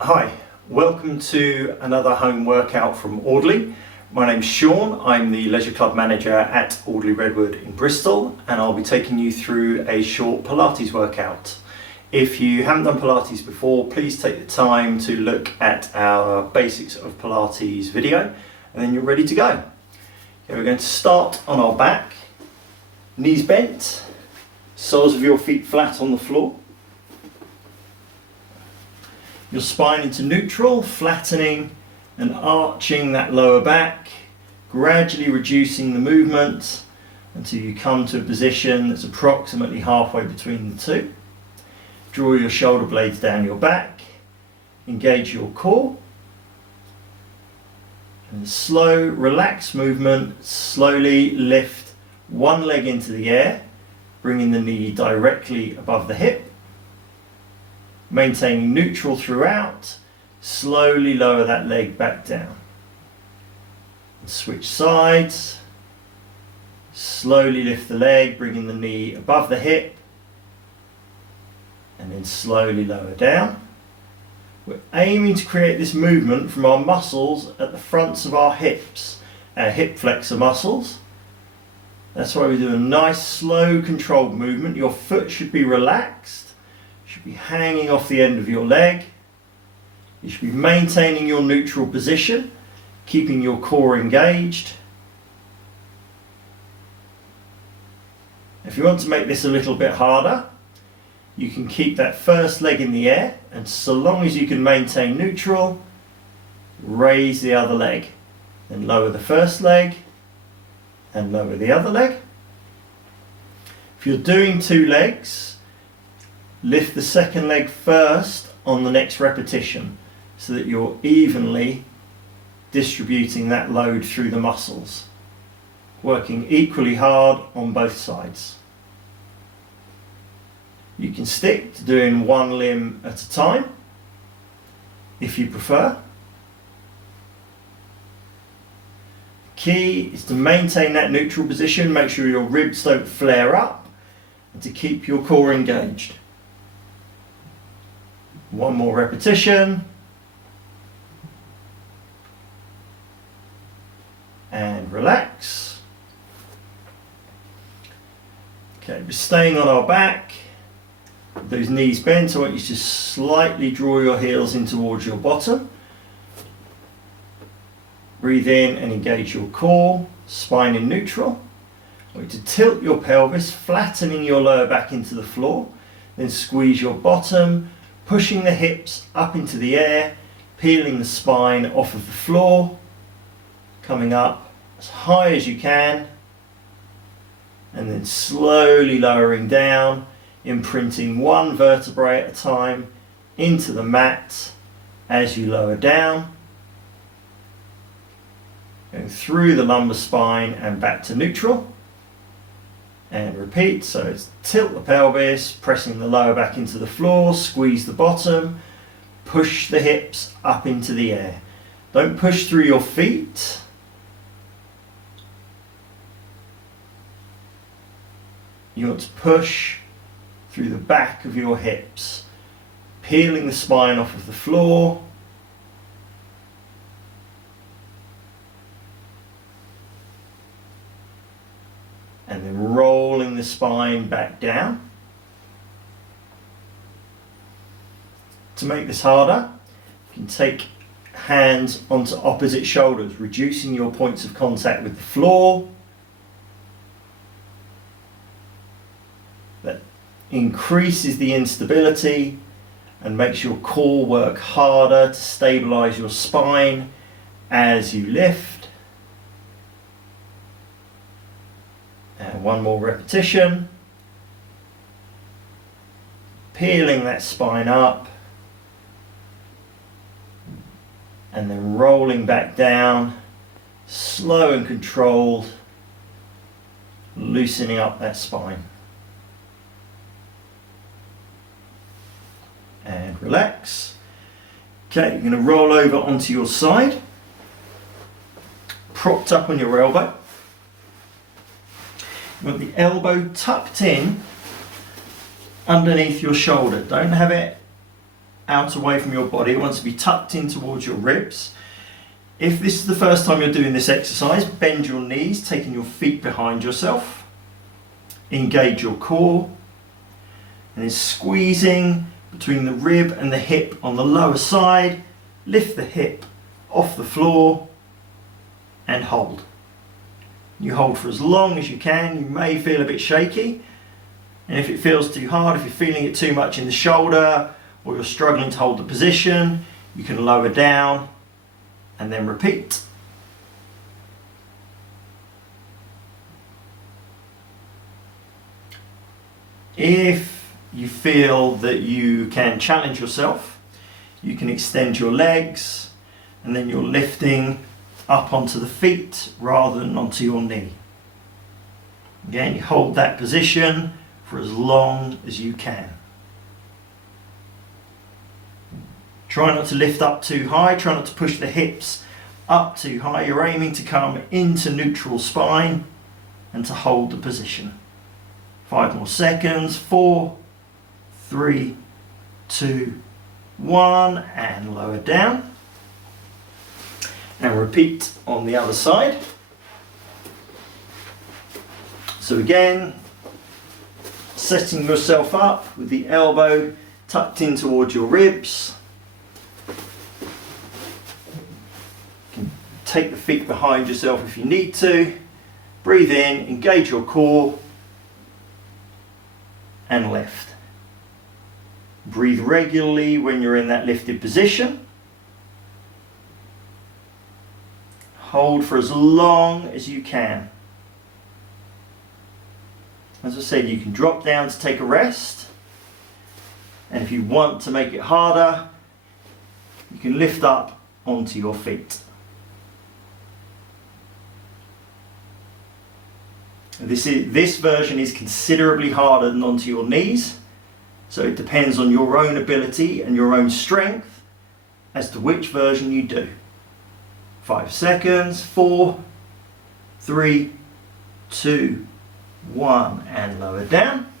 Hi, welcome to another home workout from Audley. My name's Sean, I'm the Leisure Club Manager at Audley Redwood in Bristol, and I'll be taking you through a short Pilates workout. If you haven't done Pilates before, please take the time to look at our Basics of Pilates video, and then you're ready to go. Okay, we're going to start on our back, knees bent, soles of your feet flat on the floor. Your spine into neutral, flattening and arching that lower back, gradually reducing the movement until you come to a position that's approximately halfway between the two. Draw your shoulder blades down your back, engage your core, and a slow, relaxed movement, slowly lift one leg into the air, bringing the knee directly above the hip. Maintaining neutral throughout, slowly lower that leg back down. Switch sides, slowly lift the leg, bringing the knee above the hip, and then slowly lower down. We're aiming to create this movement from our muscles at the fronts of our hips, our hip flexor muscles. That's why we do a nice, slow, controlled movement. Your foot should be relaxed. Should be hanging off the end of your leg. You should be maintaining your neutral position, keeping your core engaged. If you want to make this a little bit harder, you can keep that first leg in the air, and so long as you can maintain neutral, raise the other leg. Then lower the first leg and lower the other leg. If you're doing two legs, lift the second leg first on the next repetition so that you're evenly distributing that load through the muscles, working equally hard on both sides. You can stick to doing one limb at a time if you prefer. Key is to maintain that neutral position, make sure your ribs don't flare up, and to keep your core engaged. One more repetition. And relax. Okay, we're staying on our back. With those knees bent, I want you to slightly draw your heels in towards your bottom. Breathe in and engage your core, spine in neutral. I want you to tilt your pelvis, flattening your lower back into the floor. Then squeeze your bottom, pushing the hips up into the air, peeling the spine off of the floor, coming up as high as you can, and then slowly lowering down, imprinting one vertebrae at a time into the mat as you lower down, going through the lumbar spine and back to neutral. And repeat, so it's tilt the pelvis, pressing the lower back into the floor, squeeze the bottom, push the hips up into the air. Don't push through your feet. You want to push through the back of your hips, peeling the spine off of the floor. And then rolling the spine back down. To make this harder, you can take hands onto opposite shoulders, reducing your points of contact with the floor. That increases the instability and makes your core work harder to stabilize your spine as you lift. And one more repetition. Peeling that spine up. And then rolling back down, slow and controlled, loosening up that spine. And relax. Okay, you're going to roll over onto your side, propped up on your elbow. You want the elbow tucked in underneath your shoulder. Don't have it out away from your body. It wants to be tucked in towards your ribs. If this is the first time you're doing this exercise, bend your knees, taking your feet behind yourself. Engage your core. And then squeezing between the rib and the hip on the lower side. Lift the hip off the floor and hold. You hold for as long as you can. You may feel a bit shaky. And if it feels too hard, if you're feeling it too much in the shoulder, or you're struggling to hold the position, you can lower down and then repeat. If you feel that you can challenge yourself, you can extend your legs and then you're lifting up onto the feet rather than onto your knee. Again, you hold that position for as long as you can. Try not to lift up too high, try not to push the hips up too high. You're aiming to come into neutral spine and to hold the position. 5 more seconds. 4, 3, 2, 1, and lower down. And repeat on the other side. So again, setting yourself up with the elbow tucked in towards your ribs. Take the feet behind yourself if you need to. Breathe in, engage your core, and lift. Breathe regularly when you're in that lifted position. Hold for as long as you can. As I said, you can drop down to take a rest. And if you want to make it harder, you can lift up onto your feet. This version is considerably harder than onto your knees, so it depends on your own ability and your own strength as to which version you do. 5 seconds. 4, 3, 2, 1, and lower down.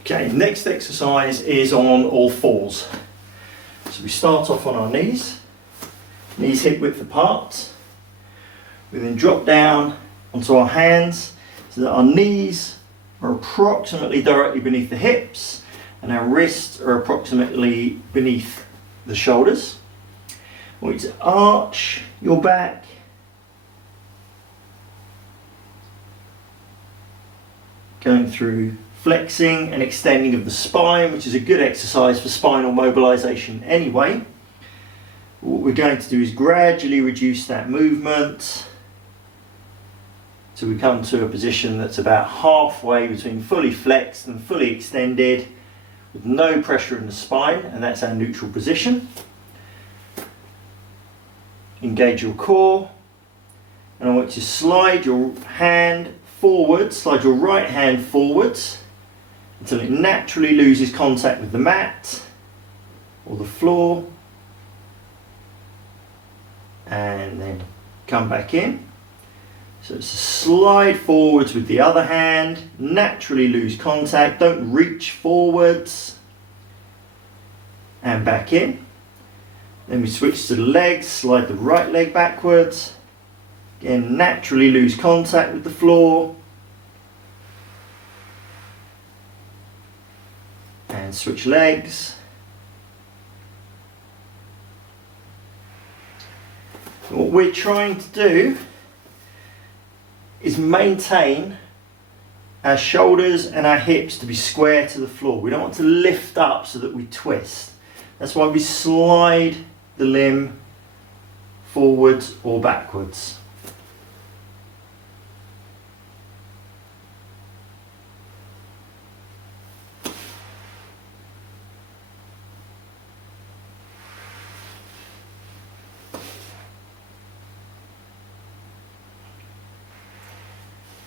Okay, next exercise is on all fours. So we start off on our knees. Knees hip width apart. We then drop down onto our hands so that our knees are approximately directly beneath the hips and our wrists are approximately beneath the shoulders. I want you to arch your back, going through flexing and extending of the spine, which is a good exercise for spinal mobilization anyway. What we're going to do is gradually reduce that movement till we come to a position that's about halfway between fully flexed and fully extended with no pressure in the spine, and that's our neutral position. Engage your core, and I want you to slide your hand forward, slide your right hand forwards until it naturally loses contact with the mat or the floor. And then come back in. So it's a slide forwards with the other hand, naturally lose contact, don't reach forwards, and back in. Then we switch to the legs, slide the right leg backwards, again naturally lose contact with the floor, and switch legs. What we're trying to do is maintain our shoulders and our hips to be square to the floor. We don't want to lift up so that we twist. That's why we slide the limb forwards or backwards.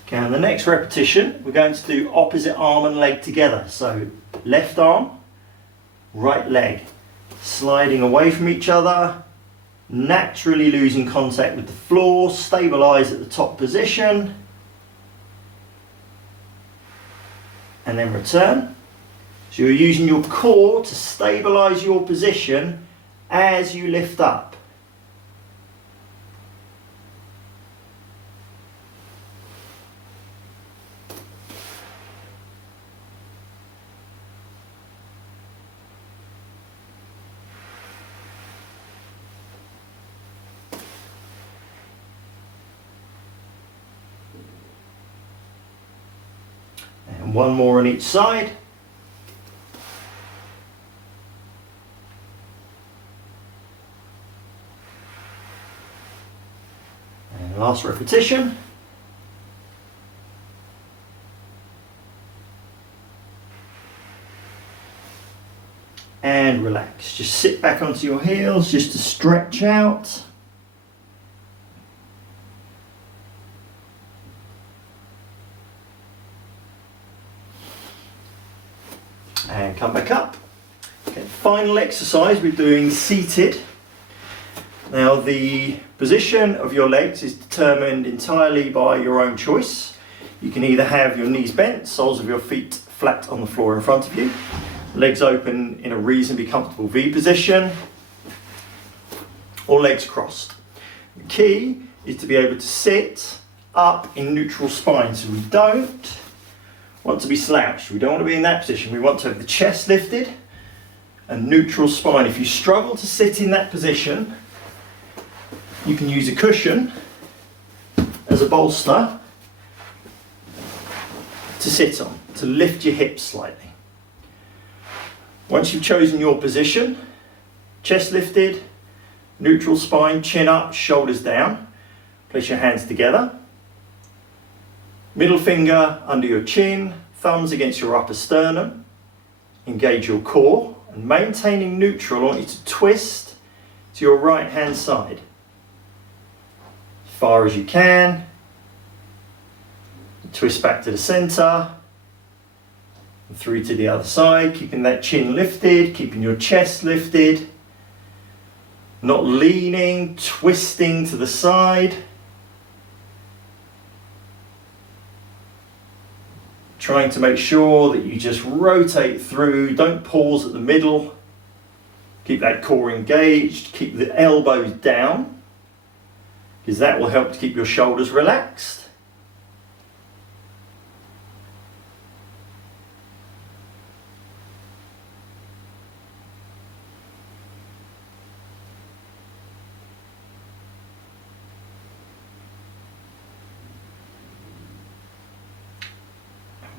Okay, and the next repetition, we're going to do opposite arm and leg together. So left arm, right leg, sliding away from each other, naturally losing contact with the floor, stabilize at the top position. and then return. So you're using your core to stabilize your position as you lift up. And one more on each side. And last repetition. And relax. Just sit back onto your heels just to stretch out. And come back up. Okay, final exercise we're doing seated. Now the position of your legs is determined entirely by your own choice. You can either have your knees bent, soles of your feet flat on the floor in front of you, legs open in a reasonably comfortable V position, or legs crossed. The key is to be able to sit up in neutral spine, so we don't want to be slouched. We don't want to be in that position. We want to have the chest lifted and neutral spine. If you struggle to sit in that position, you can use a cushion as a bolster to sit on, to lift your hips slightly. Once you've chosen your position, chest lifted, neutral spine, chin up, shoulders down, place your hands together. Middle finger under your chin, thumbs against your upper sternum. Engage your core, and maintaining neutral, I want you to twist to your right hand side. As far as you can. Twist back to the center. And through to the other side, keeping that chin lifted, keeping your chest lifted. Not leaning, twisting to the side. Trying to make sure that you just rotate through, don't pause at the middle. Keep that core engaged, keep the elbows down, because that will help to keep your shoulders relaxed.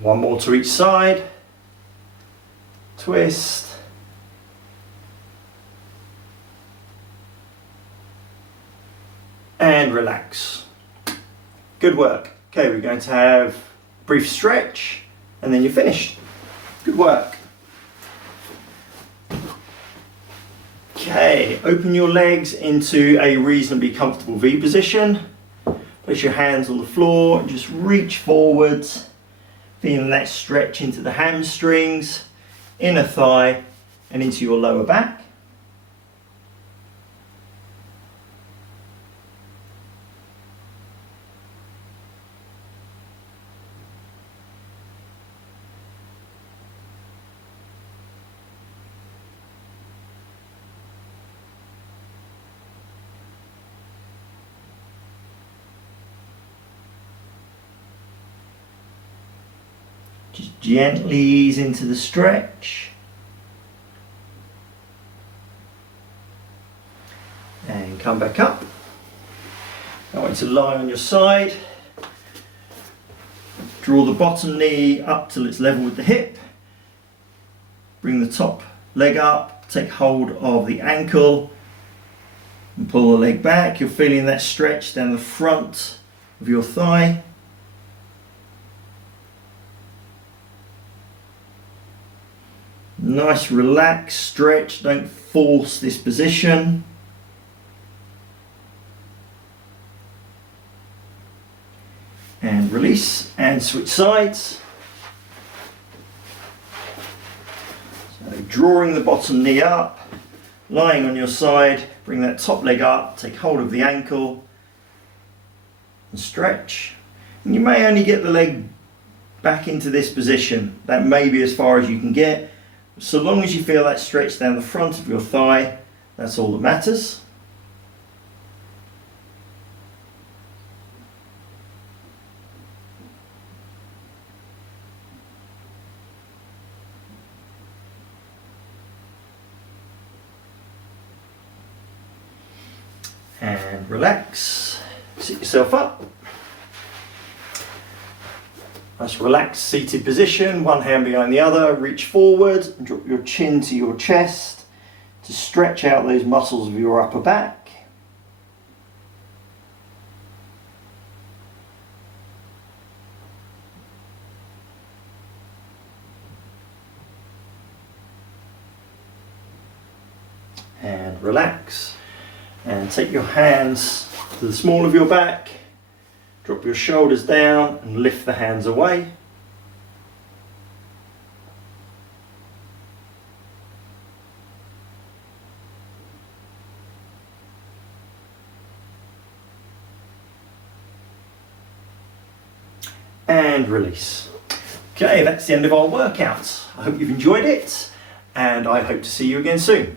One more to each side. Twist. And relax. Good work. Okay, we're going to have a brief stretch and then you're finished. Good work. Okay, open your legs into a reasonably comfortable V position. Place your hands on the floor and just reach forwards. Feeling that stretch into the hamstrings, inner thigh, and into your lower back. Just gently ease into the stretch. And come back up. I want you to lie on your side. Draw the bottom knee up till it's level with the hip. Bring the top leg up, take hold of the ankle and pull the leg back. You're feeling that stretch down the front of your thigh. Nice relaxed stretch, don't force this position. And release and switch sides. So drawing the bottom knee up, lying on your side, bring that top leg up, take hold of the ankle and stretch. And you may only get the leg back into this position. That may be as far as you can get. So long as you feel that stretch down the front of your thigh, that's all that matters. And relax, sit yourself up. Nice relaxed seated position, one hand behind the other, reach forward and drop your chin to your chest to stretch out those muscles of your upper back. And relax. And take your hands to the small of your back, drop your shoulders down and lift the hands away. And release. Okay, that's the end of our workout. I hope you've enjoyed it and I hope to see you again soon.